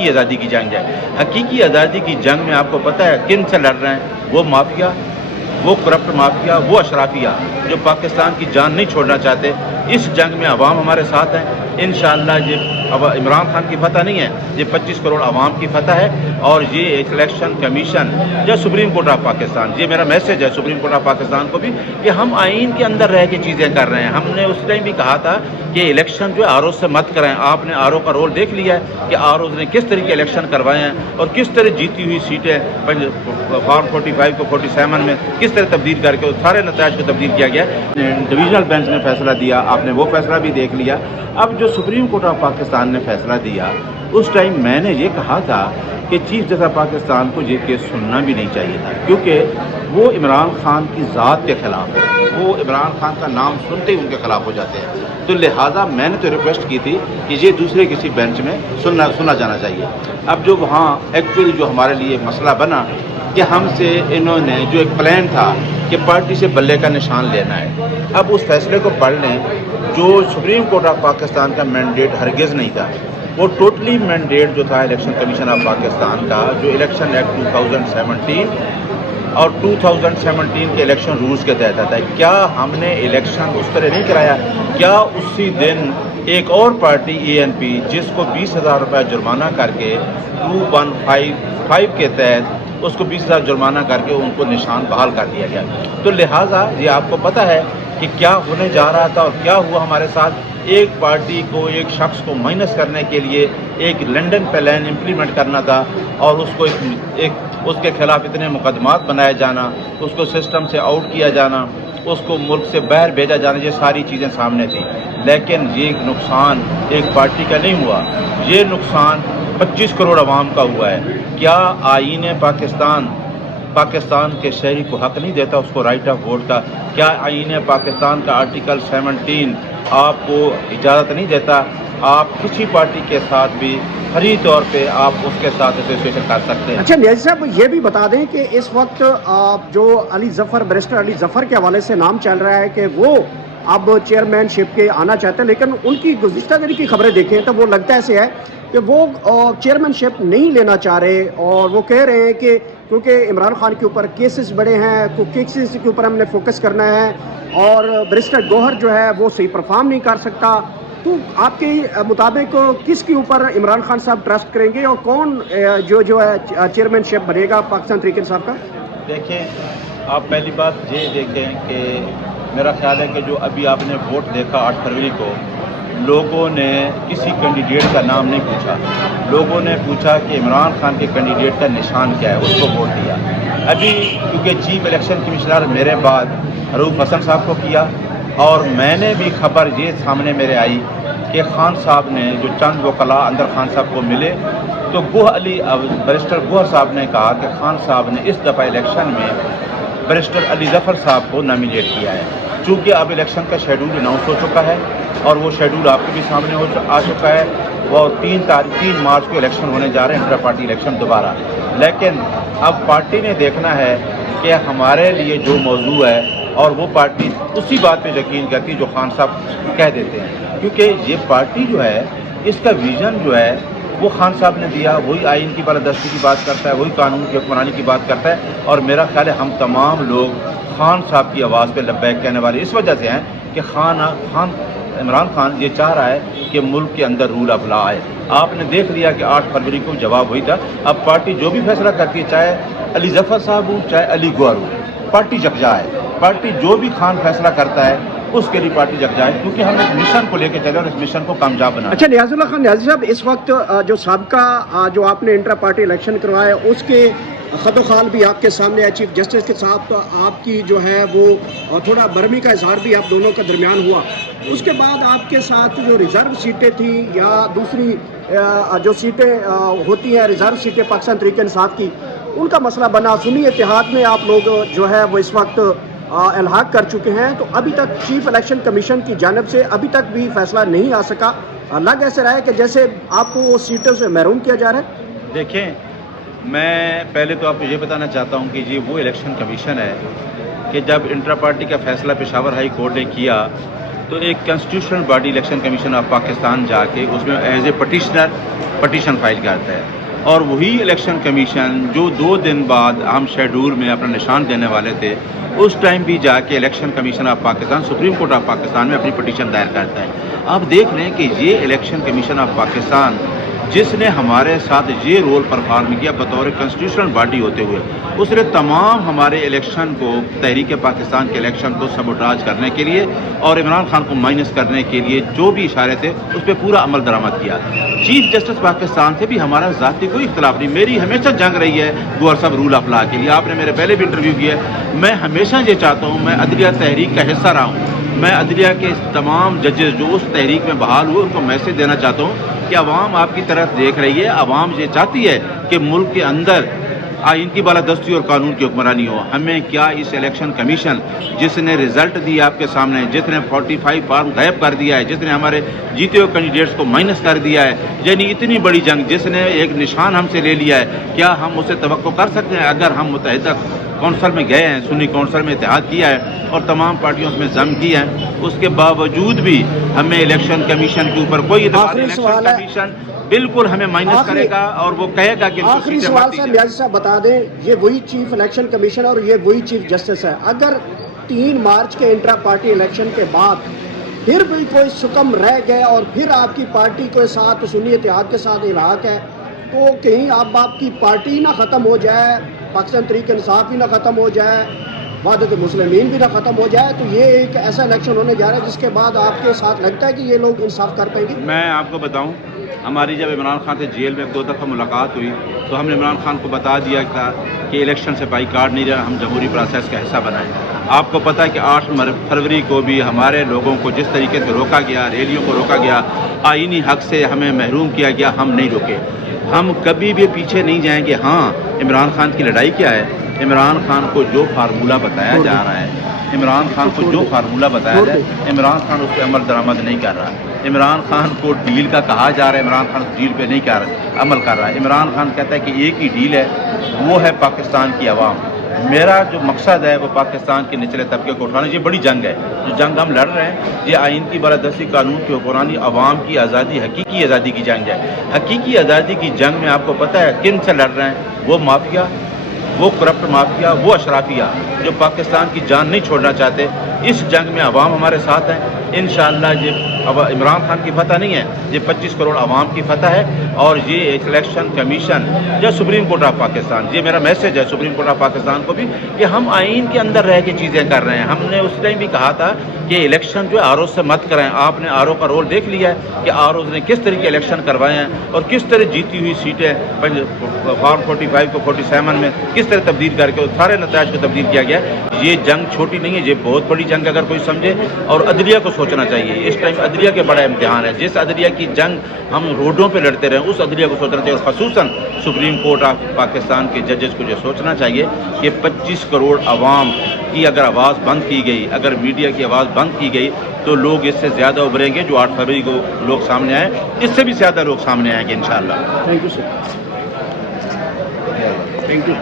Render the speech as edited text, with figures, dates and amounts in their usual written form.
حقیقی آزادی کی جنگ ہے. حقیقی آزادی کی جنگ میں آپ کو پتہ ہے کن سے لڑ رہے ہیں؟ وہ مافیا، وہ کرپٹ مافیا، وہ اشرافیہ جو پاکستان کی جان نہیں چھوڑنا چاہتے. اس جنگ میں عوام ہمارے ساتھ ہیں. انشاءاللہ یہ اب عمران خان کی فتح نہیں ہے، یہ 25 کروڑ عوام کی فتح ہے. اور یہ الیکشن کمیشن یا سپریم کورٹ آف پاکستان، یہ میرا میسج ہے سپریم کورٹ آف پاکستان کو بھی کہ ہم آئین کے اندر رہ کے چیزیں کر رہے ہیں. ہم نے اس ٹائم بھی کہا تھا کہ الیکشن جو ہے آر او سے مت کریں. آپ نے آر او کا رول دیکھ لیا ہے کہ آر اوز نے کس طریقے الیکشن کروائے ہیں اور کس طرح جیتی ہوئی سیٹیں فارم 45 کو 47 میں کس طرح تبدیل کر کے سارے نتائج کو تبدیل کیا گیا. ڈویژنل بینچ نے فیصلہ دیا، آپ نے وہ فیصلہ بھی دیکھ لیا. اب جو سپریم کورٹ آف پاکستان نے فیصلہ دیا، اس ٹائم میں نے یہ کہا تھا کہ چیف جسٹس پاکستان کو یہ کیس سننا بھی نہیں چاہیے تھا، کیونکہ وہ عمران خان کی ذات کے خلاف ہے. وہ عمران خان کا نام سنتے ہی ان کے خلاف ہو جاتے ہیں. تو لہٰذا میں نے تو ریکویسٹ کی تھی کہ یہ دوسرے کسی بینچ میں سنا جانا چاہیے. اب جو وہاں ایکچولی جو ہمارے لیے مسئلہ بنا کہ ہم سے انہوں نے جو ایک پلان تھا کہ پارٹی سے بلے کا نشان لینا ہے. اب اس فیصلے کو پڑھ لیں. جو سپریم کورٹ آف پاکستان کا مینڈیٹ ہرگز نہیں تھا، وہ ٹوٹلی مینڈیٹ جو تھا الیکشن کمیشن آف پاکستان کا، جو الیکشن ایکٹ 2017 اور 2017 کے الیکشن رولز کے تحت آتا ہے. کیا ہم نے الیکشن اس طرح نہیں کرایا؟ کیا اسی دن ایک اور پارٹی ANP جس کو 20,000 روپے جرمانہ کر کے 2155 کے تحت اس کو 20,000 جرمانہ کر کے ان کو نشان بحال کر دیا گیا. تو لہٰذا یہ آپ کو پتہ ہے کہ کیا ہونے جا رہا تھا اور کیا ہوا ہمارے ساتھ. ایک پارٹی کو، ایک شخص کو مائنس کرنے کے لیے ایک لنڈن پلان امپلیمنٹ کرنا تھا اور اس کو اس کے خلاف اتنے مقدمات بنائے جانا، اس کو سسٹم سے آؤٹ کیا جانا، اس کو ملک سے باہر بھیجا جانا، یہ ساری چیزیں سامنے تھیں. لیکن یہ نقصان ایک پارٹی کا نہیں ہوا، یہ نقصان 25 کروڑ عوام کا ہوا ہے. کیا آئین پاکستان کے شہری کو حق نہیں دیتا اس کو رائٹ آف ووٹ کا؟ کیا آئین پاکستان کا آرٹیکل 17 آپ کو اجازت نہیں دیتا آپ کسی پارٹی کے ساتھ بھی فری طور پہ آپ اس کے ساتھ ایسوسیشن کر سکتے ہیں؟ اچھا نیازی صاحب، یہ بھی بتا دیں کہ اس وقت جو بیرسٹر علی ظفر کے حوالے سے نام چل رہا ہے کہ وہ اب چیئرمین شپ کے آنا چاہتے ہیں، لیکن ان کی گزشتہ دن کی خبریں دیکھیں تو وہ لگتا ایسے ہے کہ وہ چیئرمین شپ نہیں لینا چاہ رہے، اور وہ کہہ رہے ہیں کہ کیونکہ عمران خان کے اوپر کیسز بڑے ہیں، کیسز کے اوپر ہم نے فوکس کرنا ہے، اور بیرسٹر گوہر جو ہے وہ صحیح پرفارم نہیں کر سکتا. تو آپ کے مطابق کس کے اوپر عمران خان صاحب ٹرسٹ کریں گے اور کون جو ہے چیئرمین شپ بنے گا پاکستان تحریک انصاف کا؟ دیکھیں، آپ پہلی بات یہ دیکھیں کہ میرا خیال ہے کہ جو ابھی آپ نے ووٹ دیکھا 8 فروری کو، لوگوں نے کسی کینڈیڈیٹ کا نام نہیں پوچھا. لوگوں نے پوچھا کہ عمران خان کے کینڈیڈیٹ کا نشان کیا ہے، اس کو ووٹ دیا. ابھی کیونکہ چیف الیکشن کمشنر میرے بعد رؤوف حسن صاحب کو کیا، اور میں نے بھی خبر یہ سامنے میرے آئی کہ خان صاحب نے جو چند وکلاء اندر خان صاحب کو ملے تو بیرسٹر گوہر صاحب نے کہا کہ خان صاحب نے اس دفعہ الیکشن میں بیرسٹر علی ظفر صاحب کو نامینیٹ کیا ہے. چونکہ اب الیکشن کا شیڈول اناؤنس ہو چکا ہے اور وہ شیڈول آپ کے بھی سامنے آ چکا ہے. وہ 3 مارچ کو الیکشن ہونے جا رہے ہیں، انٹرا پارٹی الیکشن دوبارہ. لیکن اب پارٹی نے دیکھنا ہے کہ ہمارے لیے جو موضوع ہے، اور وہ پارٹی اسی بات پہ یقین کرتی جو خان صاحب کہہ دیتے ہیں. کیونکہ یہ پارٹی جو ہے، اس کا ویژن جو ہے وہ خان صاحب نے دیا، وہی آئین کی بالادستی کی بات کرتا ہے، وہی قانون کی حکمرانی کی بات کرتا ہے. اور میرا خیال ہے ہم تمام لوگ خان صاحب کی آواز پہ لبیک کہنے والے اس وجہ سے ہیں کہ عمران خان یہ چاہ رہا ہے کہ ملک کے اندر رول آف لا آئے. آپ نے دیکھ لیا کہ 8 فروری کو جواب وہی تھا. اب پارٹی جو بھی فیصلہ کرتی ہے، چاہے علی ظفر صاحب ہو چاہے علی گوہر ہو، پارٹی یکجا ہے. پارٹی جو بھی خان فیصلہ کرتا ہے اس کے لیے پارٹی یکجا ہے، کیونکہ ہم ایک مشن کو لے کے چلے اور اس مشن کو کامیاب بنا. اچھا نیاز اللہ خان نیازی صاحب، اس وقت جو سابقہ جو آپ نے انٹرا پارٹی الیکشن کروایا اس کے خط و خال بھی آپ کے سامنے ہے چیف جسٹس کے ساتھ، تو آپ کی جو ہے وہ تھوڑا برہمی کا اظہار بھی آپ دونوں کا درمیان ہوا. اس کے بعد آپ کے ساتھ جو ریزرو سیٹیں تھیں یا دوسری جو سیٹیں ہوتی ہیں ریزرو سیٹیں پاکستان تحریک انصاف کی، ان کا مسئلہ بنا. سنی اتحاد میں آپ لوگ جو ہے وہ اس وقت الحاق کر چکے ہیں، تو ابھی تک چیف الیکشن کمیشن کی جانب سے ابھی تک بھی فیصلہ نہیں آ سکا. لگ ایسے رہا ہے کہ جیسے آپ کو وہ سیٹوں سے محروم کیا جا رہا ہے. دیکھیں، میں پہلے تو آپ کو یہ بتانا چاہتا ہوں کہ یہ وہ الیکشن کمیشن ہے کہ جب انٹرا پارٹی کا فیصلہ پشاور ہائی کورٹ نے کیا تو ایک constitutional body election commission of Pakistan جا کے اس میں ایز اے پٹیشن فائل کرتا ہے، اور وہی الیکشن کمیشن جو 2 دن بعد ہم شیڈول میں اپنا نشان دینے والے تھے، اس ٹائم بھی جا کے election commission of Pakistan supreme court of Pakistan میں اپنی پٹیشن دائر کرتا ہے۔ آپ دیکھ لیں کہ یہ الیکشن کمیشن آف پاکستان جس نے ہمارے ساتھ یہ رول پرفارم کیا بطور کنسٹیٹیوشنل باڈی ہوتے ہوئے، اس نے تمام ہمارے الیکشن کو، تحریک پاکستان کے الیکشن کو سبوٹاج کرنے کے لیے اور عمران خان کو مائنس کرنے کے لیے جو بھی اشارے تھے اس پہ پورا عمل درآمد کیا۔ چیف جسٹس پاکستان سے بھی ہمارا ذاتی کوئی اختلاف نہیں، میری ہمیشہ جنگ رہی ہے گوہر صاحب رول آف لا کے لیے، آپ نے میرے پہلے بھی انٹرویو کیا ہے۔ میں ہمیشہ یہ چاہتا ہوں، میں عدلیہ تحریک کا حصہ رہا ہوں، میں عدلیہ کے تمام ججز جو اس تحریک میں بحال ہوئے ان کو میسج دینا چاہتا ہوں کہ عوام آپ کی طرف دیکھ رہی ہے، عوام یہ چاہتی ہے کہ ملک کے اندر آئین کی بالادستی اور قانون کی حکمرانی ہو۔ ہمیں کیا اس الیکشن کمیشن جس نے رزلٹ دی آپ کے سامنے، جس نے 45 فارم غائب کر دیا ہے، جس نے ہمارے جیتے ہوئے کینڈیڈیٹس کو مائنس کر دیا ہے، یعنی اتنی بڑی جنگ جس نے ایک نشان ہم سے لے لیا ہے، کیا ہم اسے توقع کر سکتے ہیں؟ اگر ہم متحدہ کونسل میں گئے ہیں، سنی کونسل میں اتحاد کیا ہے اور تمام پارٹیوں میں ضم کی ہے، اس کے باوجود بھی ہمیں الیکشن کمیشن کے اوپر کوئی اعتبار نہیں۔ الیکشن کمیشن بالکل ہمیں مائنس کرے گا اور وہ کہے گا کہ آخری سوال سے نیازی صاحب بتا دیں، یہ وہی چیف الیکشن کمیشن اور یہ وہی چیف جسٹس ہے، اگر 3 مارچ کے انٹرا پارٹی الیکشن کے بعد پھر بھی کوئی سکم رہ گئے اور پھر آپ کی پارٹی کے ساتھ سنی اتحاد کے ساتھ الحاق ہے، تو کہیں اب آپ کی پارٹی نہ ختم ہو جائے، پاکستان تحریک انصاف بھی نہ ختم ہو جائے، وحدت المسلمین بھی نہ ختم ہو جائے، تو یہ ایک ایسا الیکشن ہونے جا رہا ہے جس کے بعد آپ کے ساتھ لگتا ہے کہ یہ لوگ انصاف کر پائیں گے؟ میں آپ کو بتاؤں، ہماری جب عمران خان سے جیل میں 2 دفعہ ملاقات ہوئی تو ہم نے عمران خان کو بتا دیا تھا کہ الیکشن سے بائی کارڈ نہیں رہا، ہم جمہوری پروسیس کا حصہ بنائیں۔ آپ کو پتہ ہے کہ 8 فروری کو بھی ہمارے لوگوں کو جس طریقے سے روکا گیا، ریلیوں کو روکا گیا، آئینی حق سے ہمیں محروم کیا گیا، ہم نہیں روکے، ہم کبھی بھی پیچھے نہیں جائیں گے۔ ہاں، عمران خان کی لڑائی کیا ہے؟ عمران خان کو جو فارمولہ بتایا جا رہا ہے، عمران خان کو جو فارمولہ بتایا جائے، عمران خان اس پہ عمل درآمد نہیں کر رہا۔ عمران خان کو ڈیل کا کہا جا رہا ہے، عمران خان ڈیل پہ نہیں عمل کر رہا ہے۔ عمران خان کہتا ہے کہ ایک ہی ڈیل ہے، وہ ہے پاکستان کی عوام۔ میرا جو مقصد ہے وہ پاکستان کے نچلے طبقے کو اٹھانا۔ یہ بڑی جنگ ہے، جو جنگ ہم لڑ رہے ہیں، یہ آئین کی بالادستی، قانون کی حکمرانی، عوام کی آزادی، حقیقی آزادی کی جنگ ہے۔ حقیقی آزادی کی جنگ میں آپ کو پتہ ہے کن سے لڑ رہے ہیں؟ وہ مافیا، وہ کرپٹ مافیا، وہ اشرافیہ جو پاکستان کی جان نہیں چھوڑنا چاہتے۔ اس جنگ میں عوام ہمارے ساتھ ہیں۔ انشاءاللہ یہ عمران خان کی فتح نہیں ہے، یہ 25 کروڑ عوام کی فتح ہے، اور یہ الیکشن کمیشن یا سپریم کورٹ آف پاکستان، یہ میرا میسج ہے سپریم کورٹ آف پاکستان کو بھی کہ ہم آئین کے اندر رہ کے چیزیں کر رہے ہیں۔ ہم نے اس ٹائم بھی کہا تھا کہ الیکشن جو ہے آر او سے مت کریں۔ آپ نے آر او کا رول دیکھ لیا ہے کہ آر او نے کس طرح کے الیکشن کروائے ہیں اور کس طرح جیتی ہوئی سیٹیں فارم 45 کو 47 میں کس طرح تبدیل کر کے سارے نتائج کو تبدیل کیا گیا۔ یہ جنگ چھوٹی نہیں ہے، یہ بہت بڑی جنگ اگر کوئی سمجھے، اور عدلیہ کو سوچنا چاہیے۔ اس ٹائم عدلیہ کے بڑا امتحان ہے۔ جس عدلیہ کی جنگ ہم روڈوں پہ لڑتے رہے، اس عدلیہ کو سوچنا چاہیے، اور خصوصاً سپریم کورٹ آف پاکستان کے ججز کو یہ سوچنا چاہیے کہ 25 کروڑ عوام کی اگر آواز بند کی گئی، اگر میڈیا کی آواز بند کی گئی، تو لوگ اس سے زیادہ ابھریں گے۔ جو 8 فروری کو لوگ سامنے آئے، اس سے بھی زیادہ لوگ سامنے آئیں گے انشاءاللہ۔ Thank you sir, thank you.